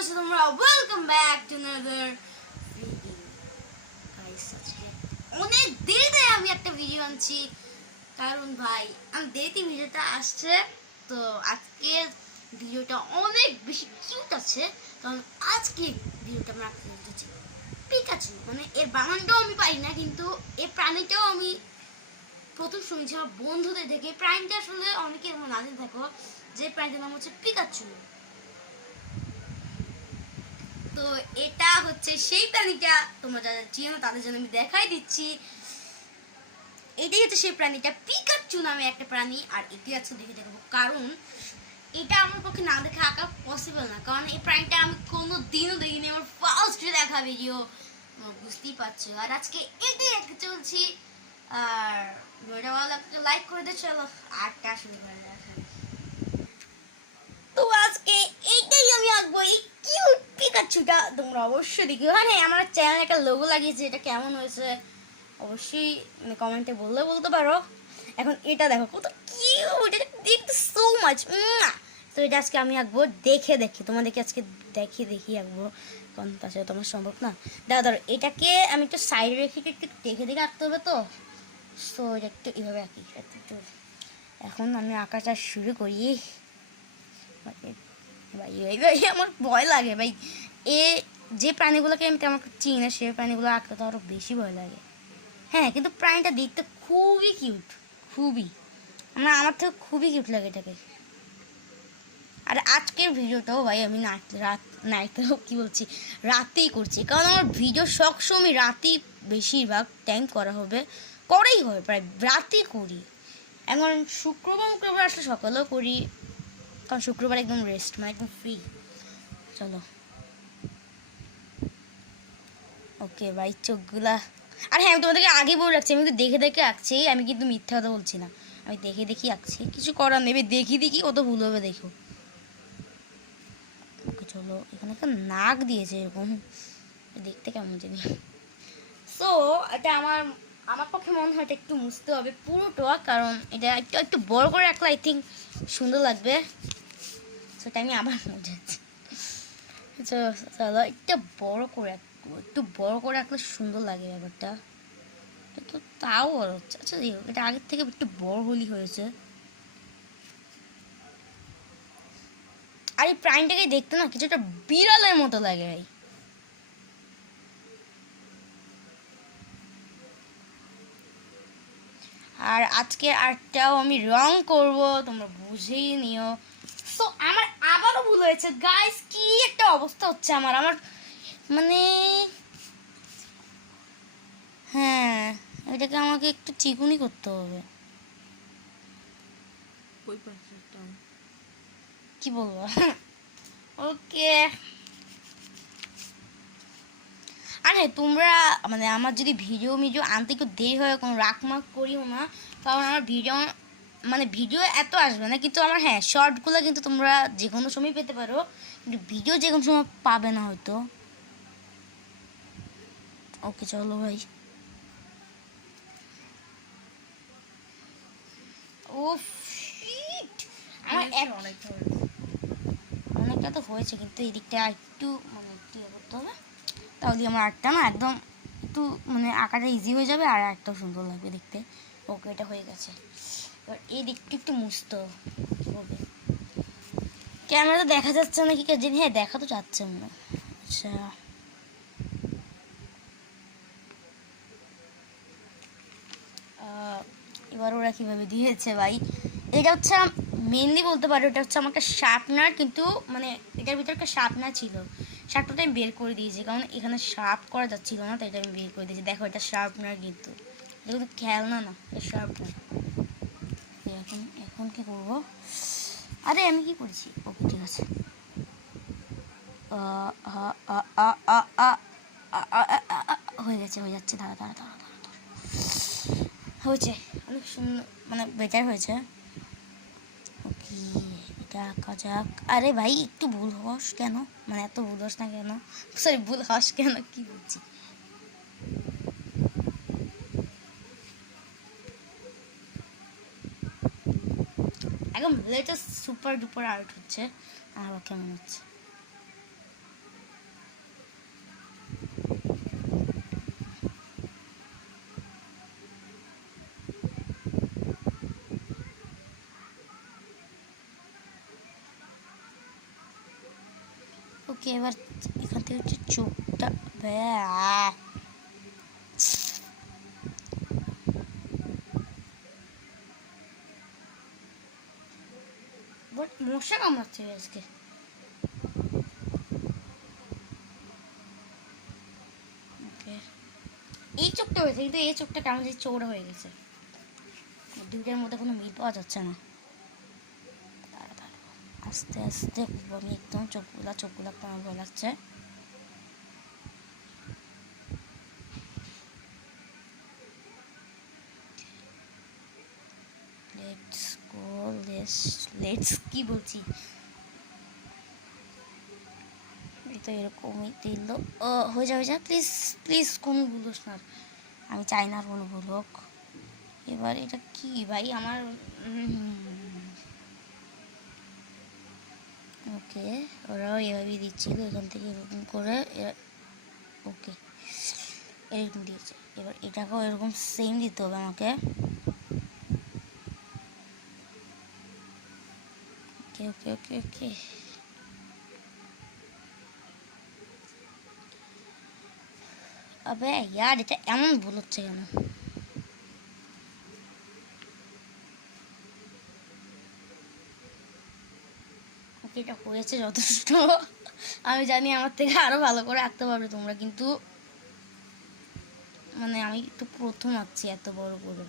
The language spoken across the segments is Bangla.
আছো তোমরা? Welcome back to another video. Guys, আজকে অনেক দেরিতে আমি একটা ভিডিও আনছি, কারণ ভাই আমি দেরিতে ভিডিওটা আসছে। তো আজকে ভিডিওটা অনেক বেশি কিউট আছে, কারণ আজকে ভিডিওটা আমরা আপনাদের দিচ্ছি পিকাচু। মানে এর বানানটাও আমি পাই না, কিন্তু এই প্রাণীটাও আমি প্রথম শুনেছি আমার বন্ধুদের থেকে। প্রাণীটা আসলে অনেকে না জেনে থাকো যে প্রাণীটার নাম হচ্ছে পিকাচু। তো এটা হচ্ছে সেই প্রাণীটা, তোমরা যারা চিনো তাদের জন্য আমি দেখাই দিচ্ছি। এটাই হচ্ছে সেই প্রাণীটা, পিকাচু নামে একটা প্রাণী। আর এটি আছে দেখে দেখাবো, কারণ এটা আমার পক্ষে না দেখে আঁকা পসিবল না, কারণ এই প্রাণীটা আমি কোনো দিনও দেখিনি। আমার ফার্স্ট দেখা ভিডিও, বুঝতেই পারছো। আর আজকে এটাই একটা চলছি। আর ভিডিওটা ভালো লাগলে লাইক করে দিয়ে চলো আটটা শুরু করে দেখা। তো আজকে এইটাই আমি আঁকবো, এই কিউট পিকাচুটা। তোমরা অবশ্যই দেখিও। আর হ্যাঁ, আমার চ্যানেলে একটা লোগো লাগিয়েছে, এটা কেমন হয়েছে অবশ্যই কমেন্টে বলতে পারো। এখন এটা দেখো কত কিউট, এটা দেখতে সো মাচ। তো এটা আজকে আমি আঁকবো দেখে দেখে, তোমাদেরকে আজকে দেখি আঁকবো, কারণ তাছাড়া তোমার সম্ভব না। ধরো এটাকে আমি একটু সাইডে রেখে একটু দেখে আঁকতে হবে। তো সো এটা একটু এইভাবে আঁকি একটু। এখন আমি আঁকাটা শুরু করি। ভাই ভাই আমার ভয় লাগে ভাই, যে প্রাণীগুলোকে আমি তেমন চিনি না, সে প্রাণীগুলো আঁকতে তো আরও বেশি ভয় লাগে। হ্যাঁ, কিন্তু প্রাণীটা দেখতে খুবই কিউট, খুবই, আমার থেকে খুবই কিউট লাগে এটাকে। আর আজকের ভিডিওটাও ভাই আমি নাইটেও কি বলছি, রাতেই করছি, কারণ আমার ভিডিও সবসময় রাতেই বেশিরভাগ টাইম করাই হয়, প্রায় রাতেই করি। এখন শুক্রবার আসলে সকালেও করি, কারণ শুক্রবার একদম রেস্ট, মানে একদম ফ্রি। চলো ওকে ভাই, চোখগুলা। আর হ্যাঁ, আমি তোমাদেরকে আগে বলে রাখছি, আমি কিন্তু দেখে আঁকছি, আমি কিন্তু মিথ্যা কথা বলছি না, আমি দেখি আঁকছি, কিছু করার নেবে। দেখি কত ভুল হবে দেখো। ওকে চলো, এখানে একটা নাক দিয়েছে এরকম, দেখতে কেমন জানি। সো এটা আমার পক্ষে মনে হয় এটা একটু মুছতে হবে পুরোটা, কারণ এটা একটু বড় করে রাখলে আই থিঙ্ক সুন্দর লাগবে। সেটা আমি আবার মুছাচ্ছি। চলো একটু বড় করে রাখলে সুন্দর লাগে ব্যাপারটা। তো তাও বড় হচ্ছে। আচ্ছা, এটা আগের থেকে একটু বড় হলি হয়েছে। আর এই প্রাণীটাকে দেখতে না কিছুটা বিড়ালের মতো লাগে ভাই। আর আজকে আর্টটাও আমি রং করব, তোমরা বুঝেই নিও। তো আমার আবারও ভুল হয়েছে গাইস, কি একটা অবস্থা হচ্ছে আমার মানে হ্যাঁ, এটাকে আমাকে একটু চিকুনি করতে হবে। কি বলবো ওকে। আর হ্যাঁ, তোমরা আমার যদি ভিডিও আনতে একটু দেরি হয়, কোনো রাগমাগ করিও না, কারণ আমার ভিডিও এত আসবে না, কিন্তু আমার হ্যাঁ শর্টগুলো কিন্তু তোমরা যে কোনো সময় পেতে পারো, কিন্তু ভিডিও যে কোনো সময় পাবে না হয়তো। ওকে চলো ভাই। ও শিট, আমার অনেকটা তো হয়েছে, কিন্তু এই দিকটা একটু একটু করতে হবে, তাহলে আমার আর্টটা না একদম একটু আঁকাটা ইজি হয়ে যাবে, আর আর্টটাও সুন্দর লাগবে দেখতে। ওকে, এটা হয়ে গেছে। এবার এই দিকটা একটু মুছতে হবে। ক্যামেরাতে দেখা যাচ্ছে না কি জানি, হ্যাঁ দেখা তো যাচ্ছে মনে। আচ্ছা, এবার ওরা কীভাবে দিয়েছে ভাই, এটা হচ্ছে মেনলি বলতে পারো এটা হচ্ছে আমার একটা শার্পনার, কিন্তু এটার ভিতরে একটা শার্পনার ছিল, শার্পনারটা আমি বের করে দিয়েছি, কারণ এখানে শার্প করা যাচ্ছিল না, তো এটা আমি বের করে দিয়েছি। দেখো, এটা শার্পনার, কিন্তু এটা কিন্তু খেলনা না, এটা শার্পনার। এখন কি করবো? আরে আমি কি করেছি? ওকে ঠিক আছে, হয়ে যাচ্ছে। দাঁড়া, হয়েছে, অনেক সুন্দর, বেটার হয়েছে। ওকে, এটা আঁকা যাক। আরে ভাই একটু ভুল হস কেন, এত ভুল হস না কেন, সরি ভুল হস কেন, কি বলছি। একদম লেটেস্ট সুপার ডুপার আর্ট হচ্ছে, আর কেমন হচ্ছে। ওকে, এবার এখান থেকে হচ্ছে চোখটা বাট মশা কামড়াচ্ছে আজকে। ওকে, এই চোখটা হয়েছে, কিন্তু এই চোখটা কেমন যে চৌড়া হয়ে গেছে। দুইটার মধ্যে কোনো মিল পাওয়া যাচ্ছে না। আস্তে আস্তে আমি একদম চোখগুলা আমার ভয় লাগছে। লেটস কি বলছি, তো এরকমই দিল। হয়ে যা প্লিজ প্লিজ, কোনো ভুল হোস না, আমি চাই না আর কোনো ভুল হোক। এবার এটা কি ভাই আমার, ওকে ওরাও এভাবেই দিচ্ছিল এখান থেকে এরকম করে। ওকে, এরকম দিয়েছে, এবার এটাকেও এরকম সেম দিতে হবে আমাকে। ওকে ওকে ওকে ওকে, আবে ইয়ার এটা এমন ভুল হচ্ছে কেন? ওকে, এটা হয়েছে যথেষ্ট। আমি জানি আমার থেকে আরো ভালো করে আঁকতে পারবে তোমরা, কিন্তু মানে আমি তো প্রথম আঁকছি এত বড় করে।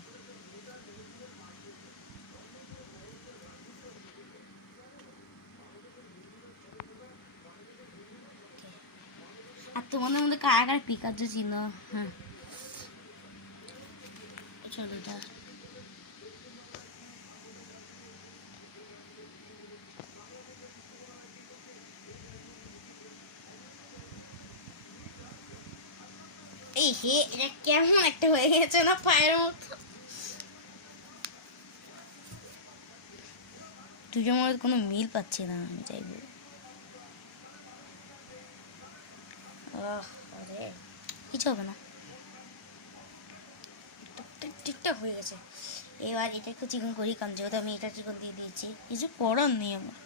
আর তোমাদের মধ্যে কারা কারা পিকাচু চিনো? হ্যাঁ চলো এটা এই হে, এটা কেমন একটা হয়ে গেছে না পায়ের মতো। দুজনের মধ্যে কোনো মিল পাচ্ছি না, আমি চাইবো। আরে কিছু হবে না, ঠিকঠাক হয়ে গেছে। এবার এটা একটু চিকন করি, কারণ যেহেতু আমি এটা চিকন দিয়ে দিয়েছি, কিছু করার নেই আমার।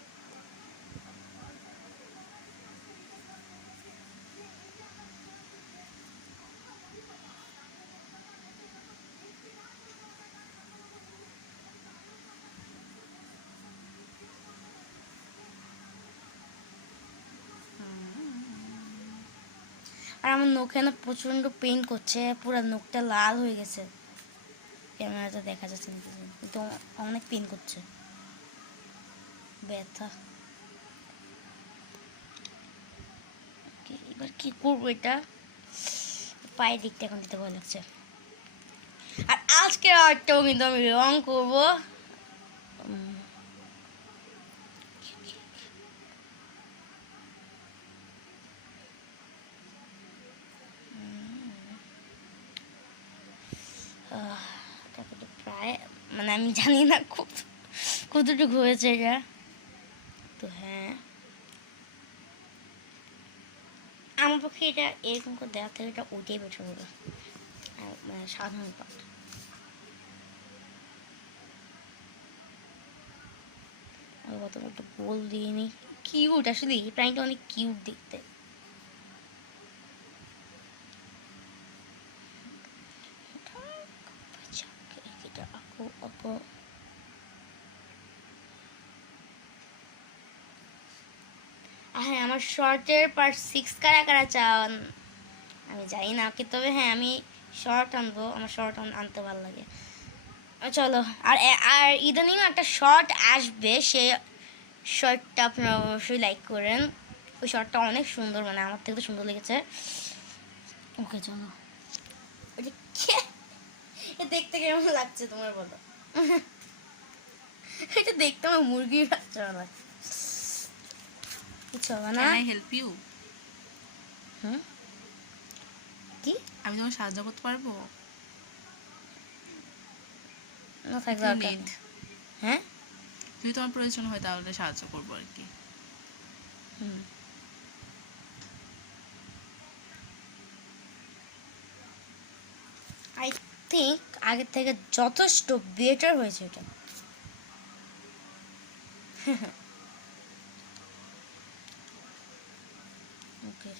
আর আমার নখে না প্রচণ্ড পেইন করছে, পুরো নখটা লাল হয়ে গেছে। ক্যামেরাতে দেখা যাচ্ছে না কিন্তু অনেক পেইন করছে, ব্যথা। এবার কি করবো, এটা পায়ের দিকটা এখন দিতে ভয় লাগছে। আর আজকে আর্টটাও কিন্তু আমি রং করবো। প্রায় মানে আমি জানি না খুব কতটুকু হয়েছে এটা, তো হ্যাঁ আমার পক্ষে এটা এরকম করে দেওয়ার থেকে এটা ওইটাই বেটার হবে, মানে সাধারণ পাঠ। আমি কত একটা গোল দিইনি, কিউট আসলে এই প্রাণীটা অনেক কিউট দেখতে। হ্যাঁ, আমার শর্টের পার্ট 6 কারা কারা চান আমি জানি না, কি তবে হ্যাঁ আমি শর্ট আনবো, আমার শর্ট আনতে ভালো লাগে। চলো, আর আর ইদানিং একটা শর্ট আসবে, সেই শর্টটা আপনারা অবশ্যই লাইক করেন। ওই শর্টটা অনেক সুন্দর, মানে আমার থেকে তো সুন্দর লেগেছে। ওকে চলো, দেখতে কেমন লাগছে তোমার বলো? এটা দেখতে আমার মুরগির বাচ্চা লাগছে। কিছু হবে না, হেল্প ইউ। হুম কি আমি তোমাকে সাহায্য করতে পারবো? না থাক দরকার নেই। হ্যাঁ যদি তোমার প্রয়োজন হয় তাহলে সাহায্য করবো আর কি। আই থিঙ্ক আগের থেকে যথেষ্ট বেটার হয়েছে এটা। ওকে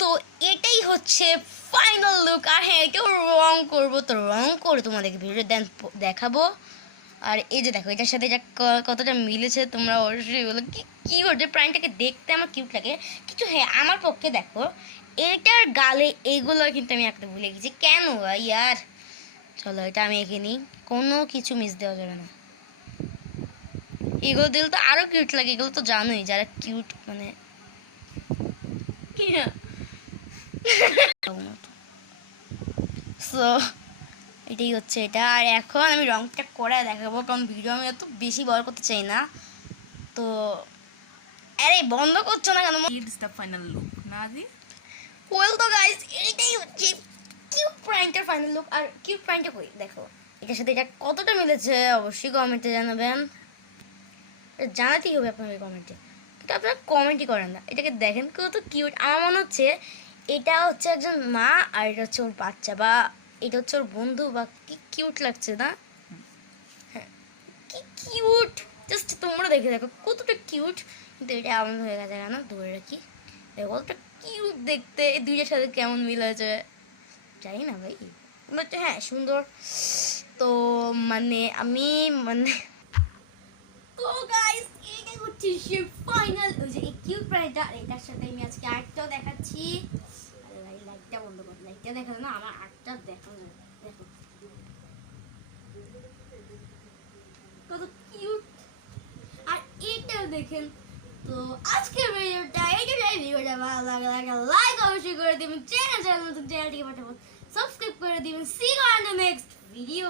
তো এটাই হচ্ছে ফাইনাল লুক। আর হ্যাঁ, এটাও রং করবো, তো রং করে তোমাদেরকে ভিডিও দেখাবো। আর এই যে দেখো এটার সাথে এটা কতটা মিলেছে তোমরা অবশ্যই বলো। কি কিউট, প্রাণীটাকে দেখতে আমার কিউট লাগে। কিন্তু হ্যাঁ, আমার পক্ষে দেখো এটার গালে এইগুলো কিন্তু আমি আঁকতে ভুলে গেছি। কেন ভাই আর, চলো এটা আমি এঁকে নিই, কোনো কিছু মিস দেওয়া যাবে না। এগুলো দিলে তো আরো কিউট লাগে, এগুলো তো জানোই যারা কিউট মানে কি না। সো এটাই হচ্ছে এটা। আর এখন আমি রংটা করে দেখাবো, কারণ ভিডিও আমি এত বেশি বড় করতে চাই না। তো আরে বন্ধ করছো না কেন? ইটস দ্য ফাইনাল লুক না দি। ওয়েল তো গাইস, এটাই হচ্ছে কিউট প্রাইন্টের ফাইনাল লুক। আর কিউট প্রাইন্টটা কই দেখো, এটার সাথে এটা কতটা মিলেছে অবশ্যই কমেন্টে জানাবেন। জানাতেই হবে আপনাদের কমেন্টে, কিন্তু আপনারা কমেন্টই করেন না। এটাকে দেখেন কত কিউট। আমার মনে হচ্ছে এটা হচ্ছে একজন মা, আর এটা হচ্ছে ওর বাচ্চা, বা এটা হচ্ছে ওর বন্ধু, বা কি কিউট লাগছে না? হ্যাঁ, কি কিউট, জাস্ট তোমরা দেখে দেখো কতটা কিউট। কিন্তু এটা এমন হয়ে গেছে কেন, ধরে রাখি। দেখো কতটা কিউট দেখতে, এই দুইটার সাথে কেমন মিল হয়েছে জানি না ভাই, বাট হ্যাঁ সুন্দর। তো মানে আমি মানে তো গাইস, এটা হচ্ছে সে ফাইনাল, ওই যে এই কিউট প্রাইটা। এটার সাথে আমি আজকে আর্টটাও দেখাচ্ছি। লাইটটা বন্ধ কর, লাইটটা দেখালে না আমার আর্টটা দেখানো যাবে। দেখো কত কিউট। আর এটাও দেখেন। তো আজকের ভিডিওটা ভিডিওটা ভালো লাগলে লাইক অবশ্যই করে দিবেন, চ্যানেলটিকে পাঠাবো সাবস্ক্রাইব করে দিবেন। See you on the next video.